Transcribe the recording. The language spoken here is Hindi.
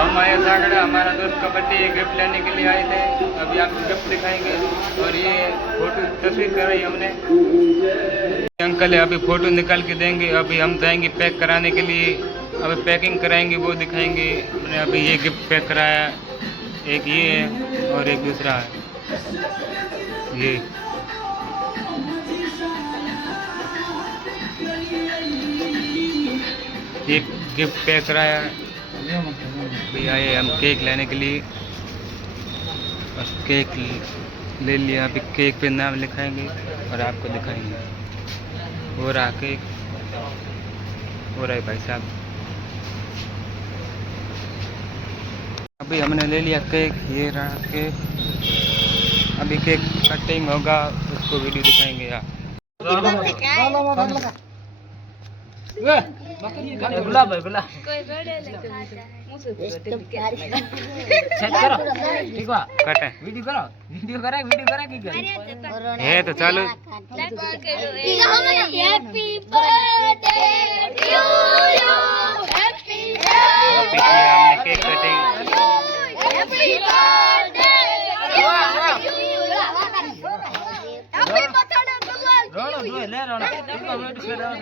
हम आए सागड़ा, हमारा दोस्त का बर्थडे गिफ्ट लेने के लिए आए थे। अभी आपको गिफ्ट दिखाएंगे। और ये फोटो तस्वीर कराई हमने। अंकल है, अभी फोटो निकाल के देंगे। अभी हम जाएंगे पैक कराने के लिए। अभी पैकिंग कराएंगे, वो दिखाएंगे। हमने अभी ये गिफ्ट पैक कराया, एक ये है और एक दूसरा है ये गिफ्ट पैक कराया। अभी आए हम केक लेने के लिए और केक ले लिया। अभी केक पे नाम लिखाएंगे और आपको दिखाएंगे। हो रहा केक, हो रहा है भाई साहब। अभी हमने ले लिया केक, ये रहा केक। अभी केक कटिंग होगा, उसको वीडियो दिखाएंगे यार। बुला भाई बुला कटे वीडियो करा की कर ये तो चालू। Happy birthday to you, happy पीछे हमने cake cutting. Happy birthday to you, happy birthday रोना दो ले रोना इनको वेट कर रहा हूं।